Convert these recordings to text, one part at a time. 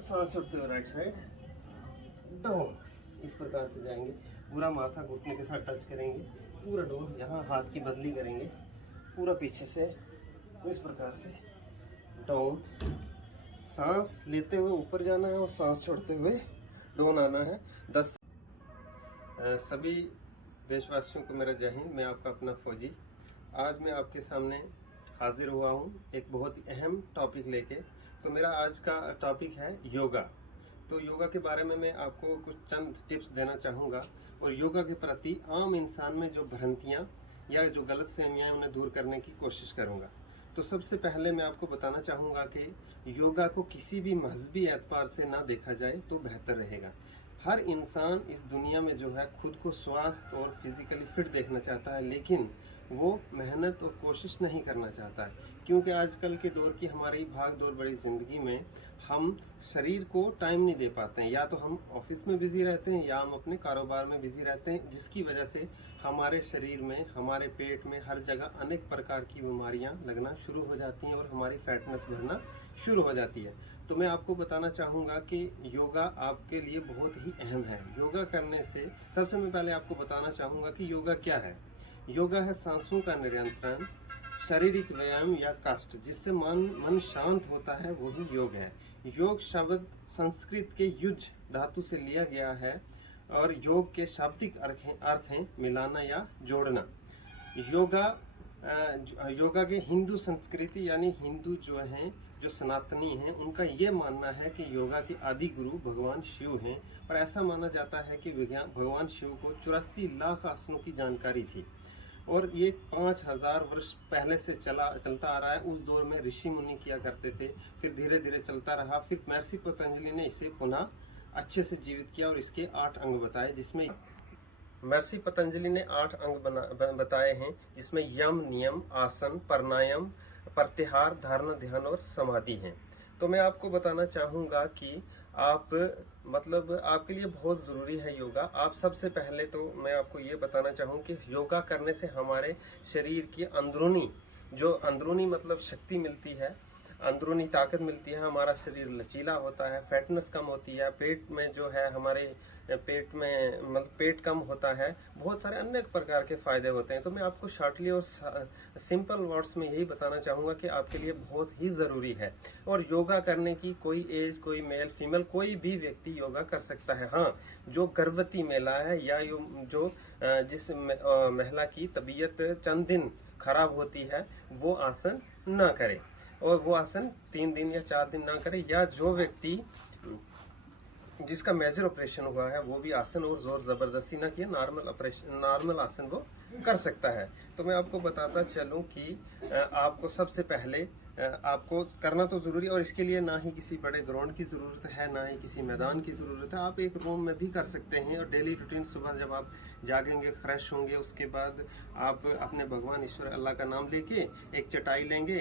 सांस छोड़ते हुए राइट साइड डाउन, इस प्रकार से जाएंगे। पूरा माथा घुटने के साथ टच करेंगे, पूरा डाउन। यहाँ हाथ की बदली करेंगे, पूरा पीछे से इस प्रकार से डाउन। सांस लेते हुए ऊपर जाना है और सांस छोड़ते हुए डाउन आना है। 10 सभी देशवासियों को मेरा जय हिंद। मैं आपका अपना फौजी। आज मैं आपके सामने हाजिर हुआ हूँ एक बहुत ही अहम टॉपिक लेके। तो मेरा आज का टॉपिक है योगा। तो योगा के बारे में मैं आपको कुछ चंद टिप्स देना चाहूँगा और योगा के प्रति आम इंसान में जो भ्रांतियाँ या जो गलतफहमियाँ उन्हें दूर करने की कोशिश करूँगा। तो सबसे पहले मैं आपको बताना चाहूँगा कि योगा को किसी भी मजहबी एतबार से ना देखा जाए तो बेहतर रहेगा। हर इंसान इस दुनिया में जो है खुद को स्वस्थ और फिजिकली फिट देखना चाहता है, लेकिन वो मेहनत और कोशिश नहीं करना चाहता है, क्योंकि आजकल के दौर की हमारी भाग दौड़ बड़ी ज़िंदगी में हम शरीर को टाइम नहीं दे पाते हैं। या तो हम ऑफिस में बिज़ी रहते हैं या हम अपने कारोबार में बिज़ी रहते हैं, जिसकी वजह से हमारे शरीर में, हमारे पेट में हर जगह अनेक प्रकार की बीमारियां लगना शुरू हो जाती हैं और हमारी फैटनेस बढ़ना शुरू हो जाती है। तो मैं आपको बताना चाहूँगा कि योगा आपके लिए बहुत ही अहम है। योगा करने से सबसे मैं पहले आपको बताना चाहूँगा कि योगा क्या है। योगा है सांसों का नियंत्रण, शारीरिक व्यायाम या कष्ट, जिससे मन शांत होता है, वही योग है। योग शब्द संस्कृत के युज धातु से लिया गया है और योग के शाब्दिक अर्थ हैं मिलाना या जोड़ना। योगा के हिंदू संस्कृति यानी हिंदू जो हैं, जो सनातनी हैं, उनका ये मानना है कि योगा के आदि गुरु भगवान शिव हैं। और ऐसा माना जाता है कि भगवान शिव को 84 लाख आसनों की जानकारी थी और ये 5000 वर्ष पहले से चलता आ रहा है। उस दौर में ऋषि मुनि किया करते थे, फिर धीरे धीरे चलता रहा। फिर महर्षि पतंजलि ने इसे पुनः अच्छे से जीवित किया और इसके 8 अंग बताए, जिसमें महर्षि पतंजलि ने 8 अंग बताए हैं, जिसमें यम, नियम, आसन, प्राणायाम, प्रत्याहार, धारणा, ध्यान और समाधि हैं। तो मैं आपको बताना चाहूँगा कि आप आपके लिए बहुत ज़रूरी है योगा। आप सबसे पहले तो मैं आपको ये बताना चाहूँ कि योगा करने से हमारे शरीर की अंदरूनी शक्ति मिलती है, अंदरूनी ताकत मिलती है। हमारा शरीर लचीला होता है, फैटनेस कम होती है, पेट में जो है हमारे पेट में पेट कम होता है, बहुत सारे अनेक प्रकार के फ़ायदे होते हैं। तो मैं आपको शॉर्टली और सिंपल वर्ड्स में यही बताना चाहूँगा कि आपके लिए बहुत ही ज़रूरी है। और योगा करने की कोई एज, कोई मेल फीमेल, कोई भी व्यक्ति योगा कर सकता है। हाँ, जो गर्भवती महिला है या जिस महिला की तबीयत चंद दिन खराब होती है, वो आसन ना करे और वो आसन 3 दिन या 4 दिन ना करे। या जो व्यक्ति जिसका मेजर ऑपरेशन हुआ है, वो भी आसन और जोर जबरदस्ती ना किए, नॉर्मल आसन वो कर सकता है। तो मैं आपको बताता चलूं कि आपको सबसे पहले आपको करना तो ज़रूरी, और इसके लिए ना ही किसी बड़े ग्राउंड की ज़रूरत है, ना ही किसी मैदान की ज़रूरत है। आप एक रूम में भी कर सकते हैं। और डेली रूटीन, सुबह जब आप जागेंगे, फ्रेश होंगे, उसके बाद आप अपने भगवान ईश्वर अल्लाह का नाम लेके एक चटाई लेंगे,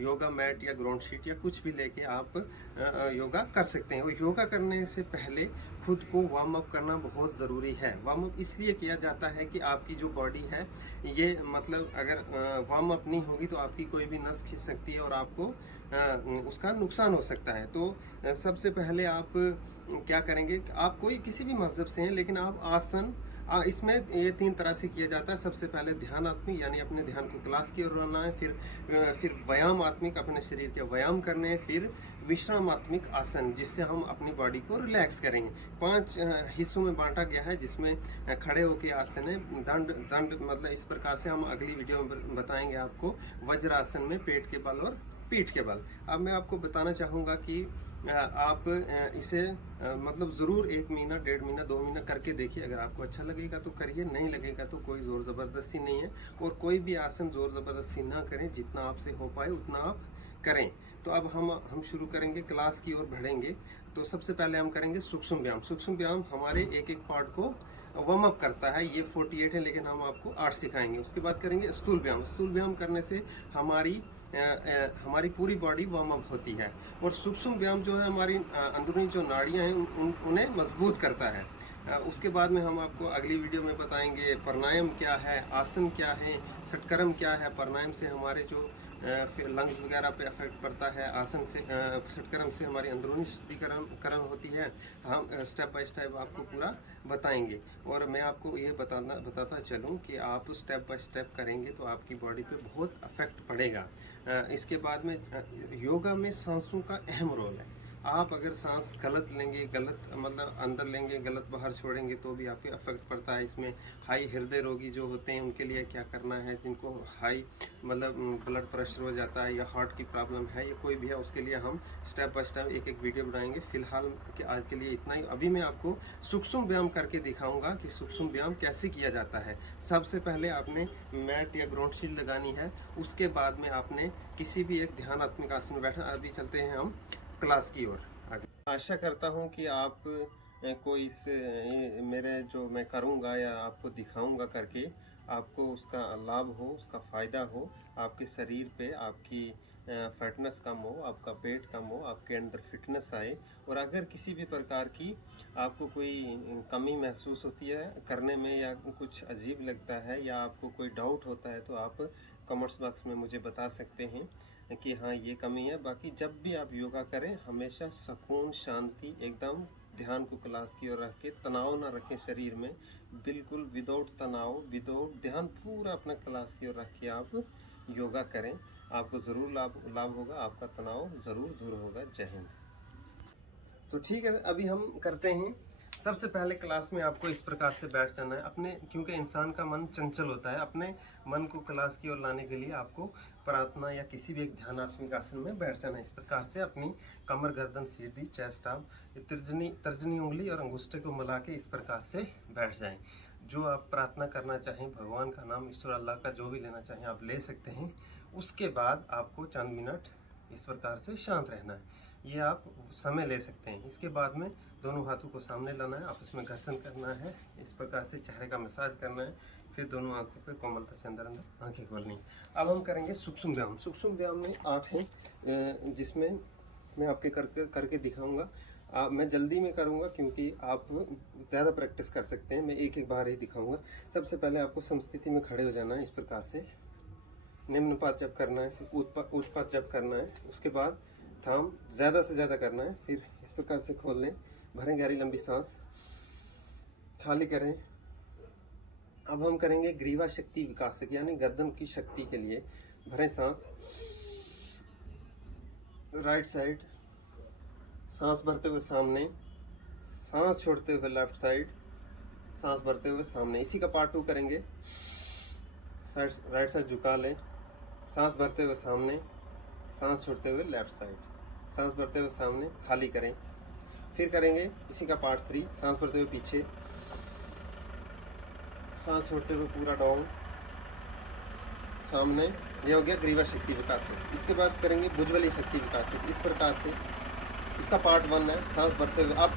योगा मैट या ग्राउंड शीट या कुछ भी लेके आप योगा कर सकते हैं। और योगा करने से पहले खुद को वार्म अप करना बहुत ज़रूरी है। वार्म अप इसलिए किया जाता है कि आपकी जो बॉडी है, ये अगर वार्म अप नहीं होगी तो आपकी कोई भी नस खिंच सकती है और आपको उसका नुकसान हो सकता है। तो सबसे पहले आप क्या करेंगे, आप कोई किसी भी मजहब से हैं, लेकिन आप आसन इसमें ये 3 तरह से किया जाता है। सबसे पहले ध्यानात्मक, यानी अपने ध्यान को क्लास की ओर लाना है। फिर व्यायामात्मक, अपने शरीर के व्यायाम करने हैं। फिर विश्रामात्मक आसन, जिससे हम अपनी बॉडी को रिलैक्स करेंगे। 5 हिस्सों में बांटा गया है, जिसमें खड़े होकर आसन है, दंड इस प्रकार से हम अगली वीडियो में बताएंगे आपको। वज्रासन में पेट के बल और पीठ के बल। अब मैं आपको बताना चाहूँगा कि आप इसे ज़रूर 1 महीना, 1.5 महीना, 2 महीना करके देखिए। अगर आपको अच्छा लगेगा तो करिए, नहीं लगेगा तो कोई ज़ोर ज़बरदस्ती नहीं है। और कोई भी आसन ज़ोर ज़बरदस्ती ना करें, जितना आपसे हो पाए उतना आप करें। तो अब हम शुरू करेंगे, क्लास की ओर बढ़ेंगे। तो सबसे पहले हम करेंगे सूक्ष्म व्यायाम। सूक्ष्म व्यायाम हमारे एक पार्ट को वार्म अप करता है। ये 48 है, लेकिन हम आपको 8 सिखाएंगे। उसके बाद करेंगे स्थूल व्यायाम। स्थूल व्यायाम करने से हमारी पूरी बॉडी वार्म अप होती है। और सूक्ष्म व्यायाम जो है, हमारी अंदरूनी जो नाड़ियाँ हैं उन्हें मजबूत करता है। उसके बाद में हम आपको अगली वीडियो में बताएंगे प्राणायाम क्या है, आसन क्या है, षटकर्म क्या है। प्राणायाम से हमारे जो फिर लंग्स वगैरह पे इफेक्ट पड़ता है। आसन से षटकर्म से हमारी अंदरूनी शुद्धिकरण होती है। हम स्टेप बाय स्टेप आपको पूरा बताएंगे, और मैं आपको ये बताता चलूँ कि आप स्टेप बाय स्टेप करेंगे तो आपकी बॉडी पे बहुत इफेक्ट पड़ेगा। इसके बाद में योगा में सांसों का अहम रोल है। आप अगर सांस गलत लेंगे, गलत मतलब अंदर लेंगे, गलत बाहर छोड़ेंगे तो भी आपके इफेक्ट पड़ता है। इसमें हाई हृदय रोगी जो होते हैं उनके लिए क्या करना है, जिनको हाई मतलब ब्लड प्रेशर हो जाता है या हार्ट की प्रॉब्लम है या कोई भी है, उसके लिए हम स्टेप बाय स्टेप एक एक वीडियो बनाएंगे। फिलहाल कि आज के लिए इतना ही। अभी मैं आपको सूक्ष्म व्यायाम करके दिखाऊंगा कि सूक्ष्म व्यायाम कैसे किया जाता है। सबसे पहले आपने मैट या ग्राउंड शीट लगानी है, उसके बाद में आपने किसी भी एक ध्यानात्मक आसन में बैठना। अभी चलते हैं हम क्लास की ओर आगे। आशा करता हूं कि आप कोई इस मेरे जो मैं करूंगा या आपको दिखाऊंगा करके आपको उसका लाभ हो, उसका फ़ायदा हो, आपके शरीर पे आपकी फिटनेस कम हो, आपका पेट कम हो, आपके अंदर फिटनेस आए। और अगर किसी भी प्रकार की आपको कोई कमी महसूस होती है करने में या कुछ अजीब लगता है या आपको कोई डाउट होता है तो आप कमेंट्स बॉक्स में मुझे बता सकते हैं कि हाँ ये कमी है। बाकी जब भी आप योगा करें हमेशा सुकून, शांति, एकदम ध्यान को क्लास की ओर रख के, तनाव ना रखें शरीर में, बिल्कुल विदाउट तनाव, विदाउट ध्यान, पूरा अपना क्लास की ओर रख के आप योगा करें। आपको ज़रूर लाभ होगा, आपका तनाव ज़रूर दूर होगा। जय हिंद। तो ठीक है, अभी हम करते हैं। सबसे पहले क्लास में आपको इस प्रकार से बैठ जाना है अपने, क्योंकि इंसान का मन चंचल होता है। अपने मन को क्लास की ओर लाने के लिए आपको प्रार्थना या किसी भी एक ध्यानात्मक आसन में बैठ जाना है। इस प्रकार से अपनी कमर, गर्दन, सीधी, चेस्ट, आप तर्जनी उंगली और अंगूठे को मिला के इस प्रकार से बैठ जाएं। जो आप प्रार्थना करना चाहें, भगवान का नाम, ईश्वर अल्लाह का जो भी लेना चाहें आप ले सकते हैं। उसके बाद आपको चंद मिनट इस प्रकार से शांत रहना है। ये आप समय ले सकते हैं। इसके बाद में दोनों हाथों को सामने लाना है, आपस में घर्षण करना है, इस प्रकार से चेहरे का मसाज करना है, फिर दोनों आंखों पे कोमलता से अंदर अंदर आंखें खोलनी। अब हम करेंगे सूक्ष्म व्यायाम। सूक्ष्म व्यायाम में 8 हैं, जिसमें मैं आपके करके दिखाऊंगा। मैं जल्दी में करूंगा क्योंकि आप ज़्यादा प्रैक्टिस कर सकते हैं। मैं एक एक बार ही दिखाऊंगा। सबसे पहले आपको समस्थिति में खड़े हो जाना है, इस प्रकार से निम्नपात जप करना है, फिर उत्पात जप करना है। उसके बाद थाम ज़्यादा से ज़्यादा करना है, फिर इस प्रकार से खोल लें, भरें गहरी लंबी सांस, खाली करें। अब हम करेंगे ग्रीवा शक्ति विकासक, यानी गर्दन की शक्ति के लिए। भरें सांस, राइट साइड, सांस भरते हुए सामने, सांस छोड़ते हुए लेफ्ट साइड, सांस भरते हुए सामने। इसी का पार्ट 2 करेंगे। राइट साइड झुका लें, सांस भरते हुए सामने, सांस छोड़ते हुए लेफ्ट साइड, सांस भरते हुए सामने, खाली करें। फिर करेंगे इसी का पार्ट 3। सांस भरते हुए पीछे, सांस छोड़ते हुए पूरा डाउन, सामने। ये हो गया ग्रीवा शक्ति विकासक। इसके बाद करेंगे भुजबली शक्ति विकासक। इस प्रकार से इसका पार्ट 1 है। सांस भरते हुए अप,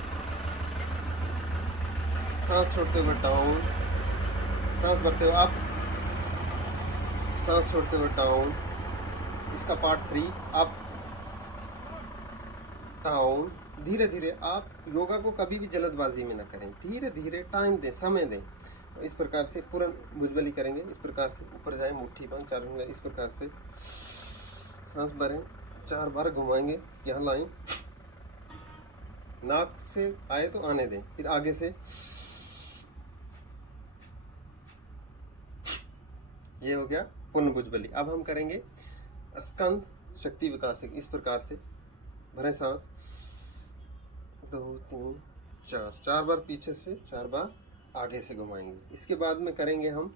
सांस छोड़ते हुए डाउन, सांस भरते हुए अप, सांस छोड़ते हुए डाउन। इसका पार्ट 3 अप डाउन। धीरे धीरे, आप योगा को कभी भी जल्दबाजी में ना करें, धीरे धीरे टाइम दें, समय दें। इस प्रकार से पूरा भुजबली करेंगे। इस प्रकार से ऊपर जाए, मुट्ठी बंद, 4 उंगलियां इस प्रकार से सांस भरें, 4 बार घुमाएंगे, यहाँ लाएं, नाक से आए तो आने दें, फिर आगे से ये हो गया पूर्ण भुजबली। अब हम करेंगे स्कंद शक्ति विकासक। इस प्रकार से भरें सांस, 2 3 4, 4 बार पीछे से, 4 बार आगे से घुमाएंगे। इसके बाद में करेंगे हम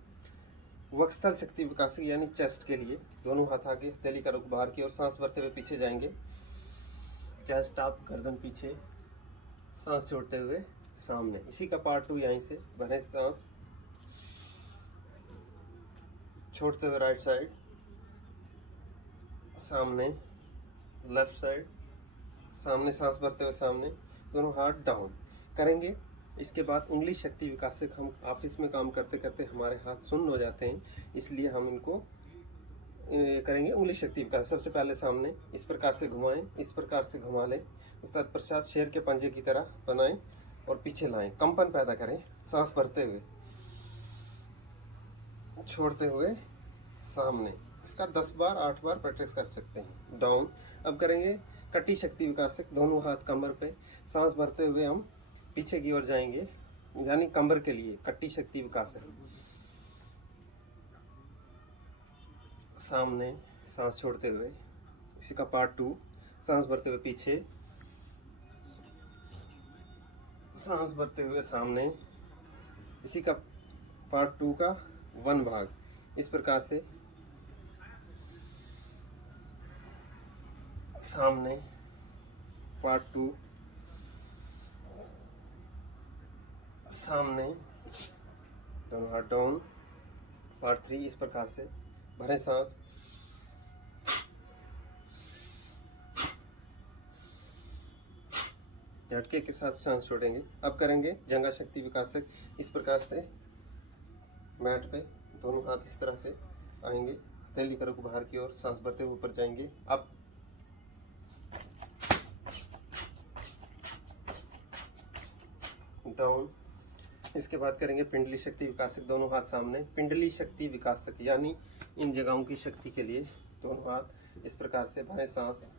वक्षस्थल शक्ति विकासक, यानी चेस्ट के लिए। दोनों हाथ आगे, हथेली का रुख बाहर की ओर, सांस भरते हुए पीछे जाएंगे, चेस्ट अप, गर्दन पीछे, सांस छोड़ते हुए सामने। इसी का पार्ट 2 यहीं से। भरें सांस, छोड़ते हुए राइट साइड, सामने, लेफ्ट साइड, सामने, सांस भरते हुए सामने, दोनों हाथ डाउन करेंगे। इसके बाद उंगली शक्ति विकासक। हम ऑफिस में काम करते करते हमारे हाथ सुन्न हो जाते हैं, इसलिए हम इनको करेंगे उंगली शक्ति विकास। सबसे पहले सामने इस प्रकार से घुमाएं, इस प्रकार से घुमा लें। उसके बाद पश्चात शेर के पंजे की तरह बनाएं और पीछे लाएं, कंपन पैदा करें। सांस भरते हुए, छोड़ते हुए सामने, इसका 10 बार 8 बार प्रैक्टिस कर सकते हैं। डाउन। अब करेंगे कटी शक्ति विकासक, दोनों हाथ कमर पे, सांस भरते हुए हम पीछे की ओर जाएंगे, यानी कमर के लिए कटी शक्ति विकासक। सामने सांस छोड़ते हुए, इसी का पार्ट 2, सांस भरते हुए पीछे, सांस भरते हुए सामने, इसी का पार्ट 2 का 1 भाग। इस प्रकार से सामने पार्ट 2, सामने, दोनों हाथ डाउन, पार्ट 3। इस प्रकार से भरें सांस, झटके के साथ सांस छोड़ेंगे। अब करेंगे जंगा शक्ति विकासक। इस प्रकार से मैट पे दोनों हाथ इस तरह से आएंगे, हथेली करो बाहर की ओर, सांस भरते हुए ऊपर जाएंगे। अब डाउन। इसके बाद करेंगे पिंडली शक्ति विकासक, दोनों हाथ सामने, पिंडली शक्ति विकासक यानी इन जगहों की शक्ति के लिए दोनों हाथ इस प्रकार से भरें सांस,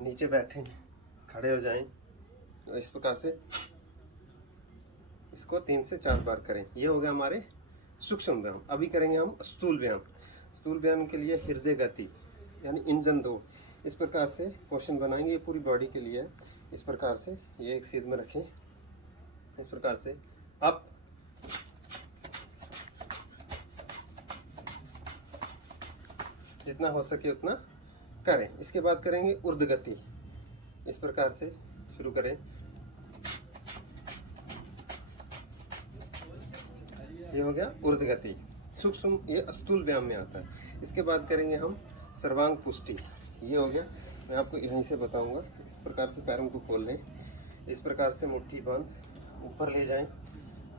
नीचे बैठें, खड़े हो जाएं, तो इस प्रकार से इसको 3 से 4 बार करें। ये हो गया हमारे सूक्ष्म व्यायाम। अभी करेंगे हम स्थूल व्यायाम। स्थूल व्यायाम के लिए हृदय गति यानी इंजन 2, इस प्रकार से पोषण बनाएंगे। ये पूरी बॉडी के लिए है। इस प्रकार से ये एक सीध में रखें, इस प्रकार से अप, जितना हो सके उतना करें। इसके बाद करेंगे ऊर्ध्व गति। इस प्रकार से शुरू करें, ये हो गया ऊर्ध्व गति, सूक्ष्म, ये स्थूल व्यायाम में आता है। इसके बाद करेंगे हम सर्वांग पुष्टि। ये हो गया, मैं आपको यहीं से बताऊंगा। इस प्रकार से पैरों को खोल लें, इस प्रकार से मुट्ठी बंद, ऊपर ले जाएं,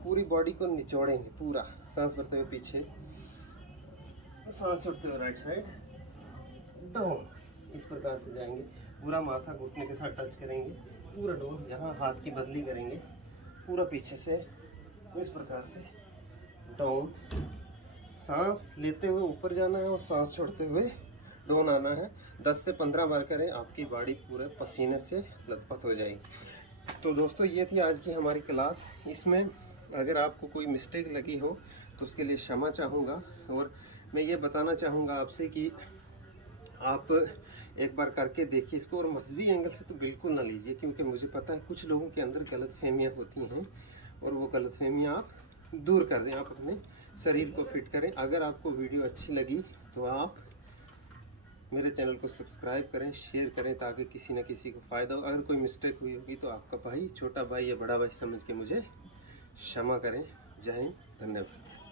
पूरी बॉडी को निचोड़ेंगे पूरा, सांस भरते हुए पीछे, सांस छोड़ते हुए राइट साइड, डाउन। इस प्रकार से जाएंगे, पूरा माथा घुटने के साथ टच करेंगे, पूरा डाउन, यहाँ हाथ की बदली करेंगे, पूरा पीछे से इस प्रकार से डाउन। सांस लेते हुए ऊपर जाना है और सांस छोड़ते हुए डाउन आना है। 10 से 15 बार करें, आपकी बॉडी पूरे पसीने से लथपथ हो जाएगी। तो दोस्तों ये थी आज की हमारी क्लास। इसमें अगर आपको कोई मिस्टेक लगी हो तो उसके लिए क्षमा चाहूँगा, और मैं ये बताना चाहूँगा आपसे कि आप एक बार करके देखिए इसको, और मजहबी एंगल से तो बिल्कुल ना लीजिए, क्योंकि मुझे पता है कुछ लोगों के अंदर गलतफहमियाँ होती हैं, और वो गलतफहमियाँ आप दूर कर दें, आप अपने शरीर को फिट करें। अगर आपको वीडियो अच्छी लगी तो आप मेरे चैनल को सब्सक्राइब करें, शेयर करें, ताकि किसी न किसी को फ़ायदा हो। अगर कोई मिस्टेक हुई होगी तो आपका भाई, छोटा भाई या बड़ा भाई समझ के मुझे क्षमा करें। जय हिंद, धन्यवाद।